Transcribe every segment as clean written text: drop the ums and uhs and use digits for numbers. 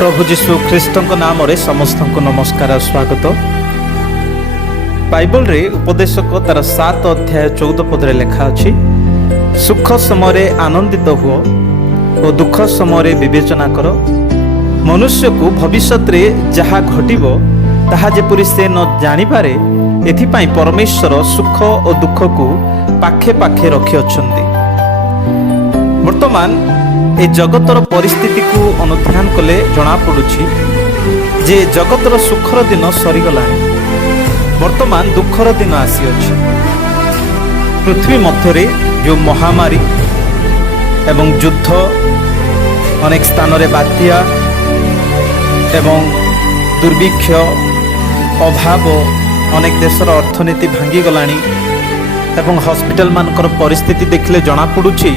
प्रभु जीशु ख्रीष्ट नाम रे समस्त को नमस्कार और स्वागत। बाइबल रे उपदेशक तार 7 अध्याय 14 पद रे लिखा अछि, सुख समय आनंदित हुओ और दुख समय विवेचना कर। मनुष्य को भविष्य रे जहा घटिबो ताहा जेपरि से न जानि पारे, एथिपाई परमेश्वर सुख और दुख को पाखे पाखे रखि अछंती। वर्तमान ए जगतर परिस्थिति को अनुध्यान कले जना पड़ुछि जे जगतर सुखर दिन सरीगला, वर्तमान दुखर दिन आसी अछि। पृथ्वी मध्य जो महामारी एवं युद्ध, अनेक स्थान रे बात्या एवं दुर्भिक्ष अभाव, अनेक देशर अर्थनीति भांगी गलानी एवं हॉस्पिटल मानकर परिस्थिति देखले जना पड़ुछि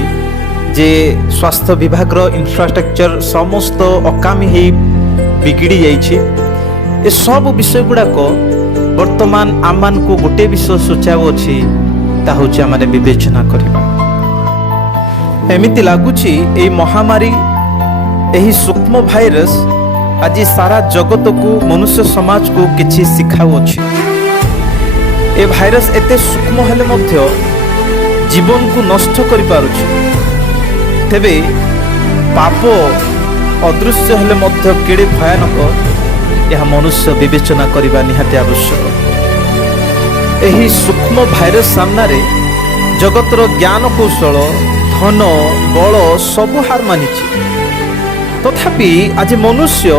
जे स्वास्थ्य विभाग इंफ्रास्ट्रक्चर समस्त अकामी ही बिगिड़ी जाइछि। ए सब विषय गुड़ाक वर्तमान आमान को गोटे विषय सूचाओ अछि, ता होछि आमाने विवेचना करिबा। एमिति लागुछि ए महामारी, एही सूक्ष्म भाइरस आज सारा जगत को, मनुष्य समाज को किछि शिखाउ अछि। ए भाइरस एते सूक्ष्म हेले मध्य जीवन को नष्ट करि पारुछि। तेबे पाप अदृश्य हेले मध्य केड़े भयानक, यह मनुष्य विवेचना करिबा निहाती आवश्यक। एही सूक्ष्म भाइरस सामना रे जगतर ज्ञान कौशल, धन बल सब हार मानिछि। तथापि आज मनुष्य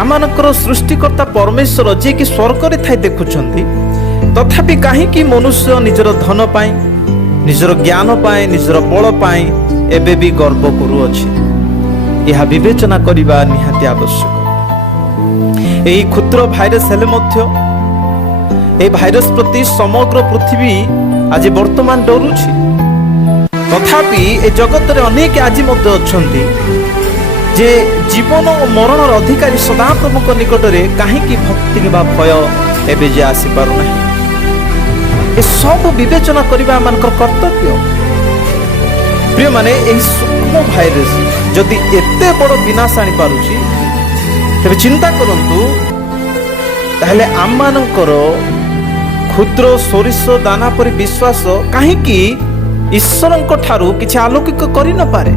आमानकर सृष्टिकर्ता परमेश्वर जे कि स्वर्ग रे थाई देखुछंती, तथापि काहेकि मनुष्य निजर धन पाई, निजर ज्ञान पाए, निजर बल पाए एबे भी गर्व करुअछि। यह विवेचना करिबा निहाती आवश्यक। एही क्षुद्र भाइरस हेले मध्य ए भाइरस प्रति समग्र पृथ्वी आज वर्तमान डरुछि। तथापि ए जगत रे अनेक आज मध्य अछंती जे जीवन और मरणर अधिकारी सदाप्रभुक निकट रे काहेकि भक्ति बा भय एबे जे आसी पारु नाही। ए सब विवेचना करिबा मानकर कर्तव्य। प्रिय माने, एही सूक्ष्म भाइरस जदि एते बड़ विनाश आनी पारुछि, तेबे चिंता करंतु ताहले आम मानकर क्षुद्र सोरिष दाना परि विश्वास काहेकि ईश्वरंक ठारू किछि आलोकिक करि न पारे।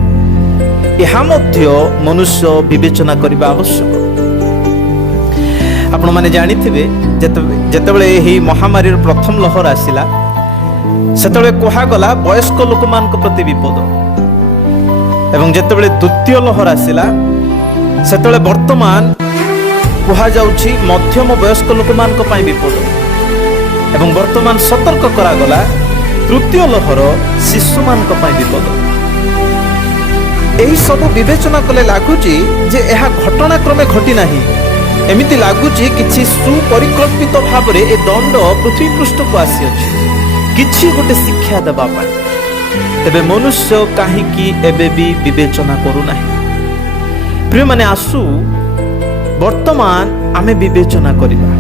यह मध्य मनुष्य विवेचना करिबा आवश्यक। आपण माने जानिथिबे जेतेबेले एही महामारी प्रथम लहर आसिला, सेतेबेले कोहा गला वयस्क लोक मानक प्रति विपद, एवं जेतेबेले द्वितीय लहर आसिला सेतेबेले वर्तमान कोहा जाउछि मध्यम वयस्क लोक मानक पई विपद, एवं वर्तमान सतर्क करा गला तृतीय लहर शिशु मानक पई विपद। एही सब विवेचना कले लागुछि जे एहा घटनाक्रमे घटी नाही। एमिति लागुछि किछि सुपरिकल्पित भाव रे ए दंड पृथ्वी पृष्ठ को आसी अछि, किछि गोटे शिक्षा देबा पाई। तेबे मनुष्य काहेकि एबे भी विवेचना करू नाही। प्रिय माने, आसु वर्तमान आमे विवेचना करिबा।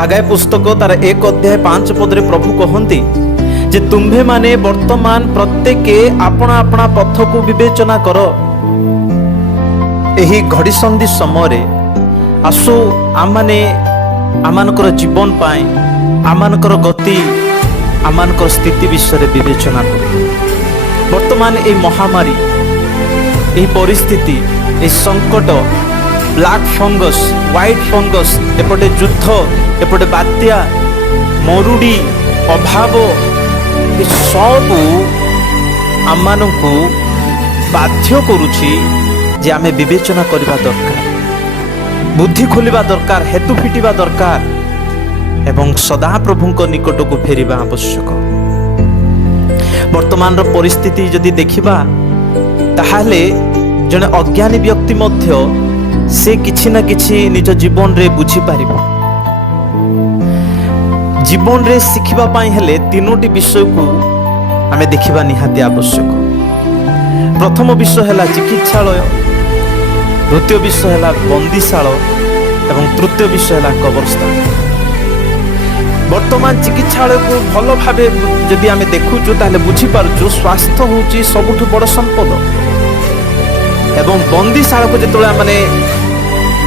हागाय पुस्तक तार 1 अध्याय 5 पद रे प्रभु कहंती जे तुम्भे माने वर्तमान प्रत्येके अपना अपना पथ को विवेचना कर। एही घड़ी संधि समय आसु आमाने आमानकर जीवन पाए, आमानकर गति, आमानकर स्थिति विषय विवेचना कर। वर्तमान ए महामारी, ए परिस्थिति, ए संकट, ब्लैक फंगस, व्हाइट फंगस, एपटे युद्ध, एपटे बात्या, मरुड़ी, अभाव, ए सब आमानकु बाध्य करुछि जे आमे विवेचना करिबा दरकार, बुद्धि खोलिबा दरकार, हेतु फिटिबा दरकार, एवं सदा प्रभुंक निकट को फेरिबा आवश्यक। वर्तमान रो परिस्थिति जदि देखिबा ताहाले जने अज्ञानी व्यक्ति मध्य से किछि ना किछि निज जीवन रे बुझी पारिबो। जीवन रे शिखिबा पाई हेले तीनोटी विषय को आमे देखिबा निहाती आवश्यक। प्रथम विषय हैला चिकित्सालय, द्वितीय विषय है बंदीशाल एवं तृतीय विषय है कब्रस्तान। वर्तमान चिकित्सालय को भल भाव जदि आम देखुचु ताले बुझी पारुचु स्वास्थ्य होची सबुठु बड़ संपद। ଏବଂ ବନ୍ଦୀଶାଳାକୁ ଯେତେବେଳେ ଆମେ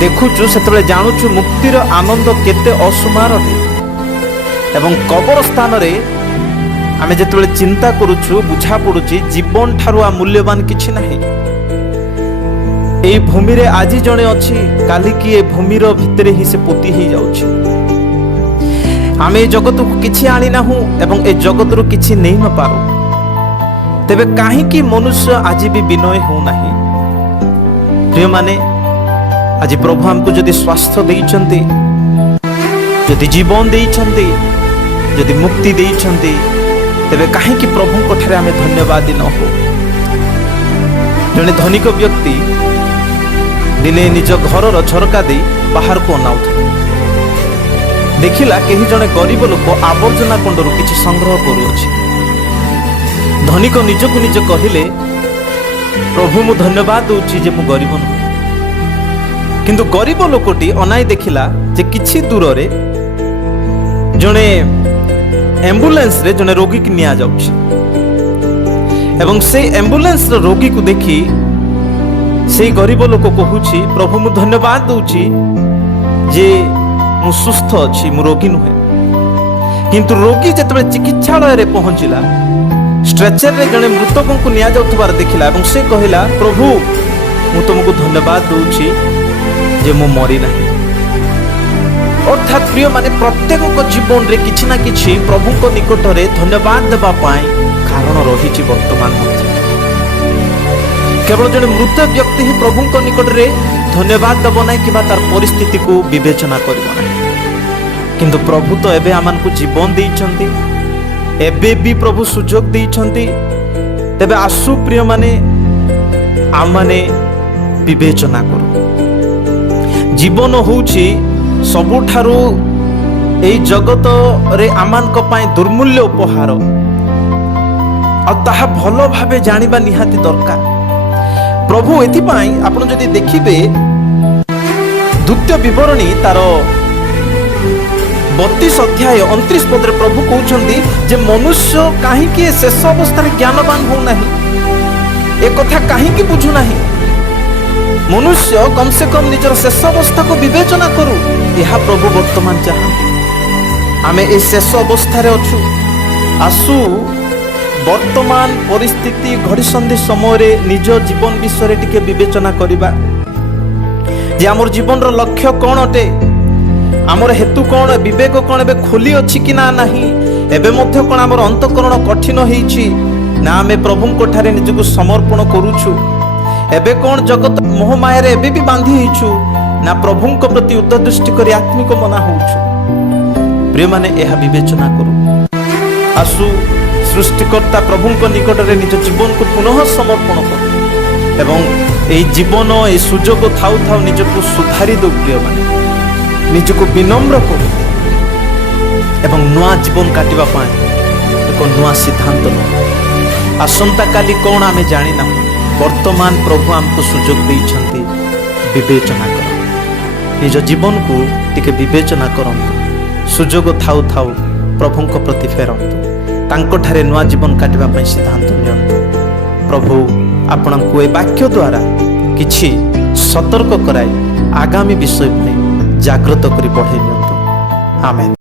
ଦେଖୁଛୁ ସେତେବେଳେ ଜାଣୁଛୁ ମୁକ୍ତିର ଆନନ୍ଦ କେତେ ଅସୁମାର ଅଟେ। ଏବଂ କବର ସ୍ଥାନରେ ଆମେ ଯେତେବେଳେ ଚିନ୍ତା କରୁଛୁ ବୁଝା ପଡୁଛି ଜୀବନ ଠାରୁ ମୂଲ୍ୟବାନ କିଛି ନାହିଁ। এই ভূমিরে আজি জনে অছি, কালিকি এ ভূমির ভিতরে হি সে পোতি হয়ে যাଉଛି। আমি এই জগতକୁ କିଛି আনি নাহু এবং এই জগতରୁ କିଛି নেই ন পারু। তেবে কাহিকি মনুষ্য আজি বি বিনয় হউ নাহি। প্রিয় মানে আজি প্রভু আমকু যদি স্বাস্থ্য দেইছন্তি, যদি জীবন দেইছন্তি, যদি মুক্তি দেইছন্তি, তেবে কাহিকি প্রভুଙ୍କ ଠାରେ ଆମେ ଧନ୍ୟବାଦୀ ନ ହଉ। ଜଣେ ଧନିକ ବ୍ୟକ୍ତି ଦିନେ ନିଜ ଘରର ଝରକା ଦେଇ ବାହାରକୁ ଅନାଉଥିଲା। ଦେଖିଲା କେହି ଜଣେ ଗରିବ ଲୋକ ଆବର୍ଜନା କୁଣ୍ଡରୁ କିଛି ସଂଗ୍ରହ କରୁଅଛି। ଧନିକ ନିଜକୁ ନିଜ କହିଲେ, ପ୍ରଭୁ ମୁଁ ଧନ୍ୟବାଦ ଦଉଛି ଯେ ମୁଁ ଗରିବ ନୁହେଁ। କିନ୍ତୁ ଗରିବ ଲୋକଟି ଅନାଇ ଦେଖିଲା ଯେ କିଛି ଦୂରରେ ଜଣେ ଆମ୍ବୁଲାନ୍ସରେ ଜଣେ ରୋଗୀକି ନିଆଯାଉଛି ଏବଂ ସେଇ ଆମ୍ବୁଲାନ୍ସର ରୋଗୀକୁ ଦେଖି সেই গরিব লোক কହୁଛି, প্রভু মু ধন্যবাদ দଉଛି যে মু সুস্থ অছি, মু রোগী নুহে। কিন্তু রোগী যেতবে চিকিৎসালয়ে পৌঁছিলা, স্ট্রেচরে জনে মৃতকଙ୍କୁ নিয়া যাউথবার দেখিলা এবং সে কহিলা, প্রভু মু তোমাকে ধন্যবাদ দଉଛି যে মু মরি ନାହିଁ। অর্থাৎ প্রিয় মানে প্রত্যেকଙ୍କ জীবନରେ କିଛି না କିଛି প্রভুଙ୍କ নিকটরে ধন্যবাদ দেবা পাই কারণ রহিছি বর্তমান মধ্যে। কেবল জনে মৃত ব্যক্তি হি প্রভুଙ୍କ নিকটরে ধন্যবাদ দেব নাই কিংবা তার পরিস্থিতিକୁ বিবেচনা করিব নাই। কিন্তু প্রভু তো এবে আমানকু জীবন দেইছন্তি, এবে বি প্রভু সুযোগ দেইছন্তি। তেবে আসু প্রিয় মানে আমমানে বিবেচনা করু। জীবন হଉଛି ସବୁଠାରୁ এই জগତରେ ଆମମାନଙ୍କ ପାଇଁ ଦୁର୍ମୂଲ୍ୟ ଉପହାର ଆଉ ତାହା ଭଲ ଭାବେ ଜାଣିବା ନିହାତି ଦରକାର। প্রভু এথিপাই আপনি যদি দেখিবে দ্বিতীয় বিবরণী তার 32 অধ্যায় 29 পদরে প্রভু কହୁଛନ୍ତି যে মনুষ্য কাহিকি শেষ অবস্থায় জ্ঞানবান হউ নাহি, এ কথা কাহিকি বুঝু নাহি। মনুষ্য কমসে কম নিজের শেষ অবস্থাকে বিবেচনা করু, ইহা প্রভু বর্তমান চাহান্তি। আমি এই শেষ অবস্থায় অছু, আসু বর্তমান পরিস্থিতি ঘড়িসন্ধি সময়ে নিজ জীবন বিষয়ে টিকে বিবেচনা করিবা যে আমার জীবনর লক্ষ্য কোন অটে, আমার হেতু কোন, বিবেক কোন এবে খোলি অছি কি না নাহি, এবে মধ্য কোন আমার অন্তঃকরণ কঠিন হইছি না আমি প্রভুଙ୍କ ଠାରେ নিজକୁ সমর্পণ করুছু, এবে কোন জগত মোহমায়ারে এবে বি বাঁধি হইছু না প্রভুଙ୍କ প্রতি উদ্দৃষ্টি করি আত্মিক মনা হউছু। প্রিয় মানে এহা বিবেচনা করু। আসু সৃষ্টিকর্তা প্রভুଙ୍କ নিকটরে নিজ জীবনକୁ পুনঃ সমর্পণ করু এবং এই জীবন এই সুযোগ থাউ থাউ নিজକୁ সুধারি দো। প্রিয় মানে নিজକୁ বিনম্র করু এবং নূয়া জীবন কাটিবা পাই এক নূয়া সিদ্ধান্ত নো। আসন্তা কালি কোন আমি জানি না, বর্তমান প্রভু আমকু সুযোগ দেইছন্তি, বিবেচনা কর। নিজ জীবনକୁ টিকে বিবেচনা করন্তু, সুযোগ থাউ থাউ প্রভুଙ୍କ প্রতি ফেরন্তু, ତାଙ୍କଠାରେ ନୂଆ ଜୀବନ କାଟିବା ପାଇଁ ସିଦ୍ଧାନ୍ତ ନିଅନ୍ତୁ। ପ୍ରଭୁ ଆପଣଙ୍କୁ ଏ ବାକ୍ୟ ଦ୍ୱାରା କିଛି ସତର୍କ କରାଇ ଆଗାମୀ ବିଷୟ ପାଇଁ ଜାଗ୍ରତ କରି ବଢ଼େଇ ନିଅନ୍ତୁ। ଆମେନ୍।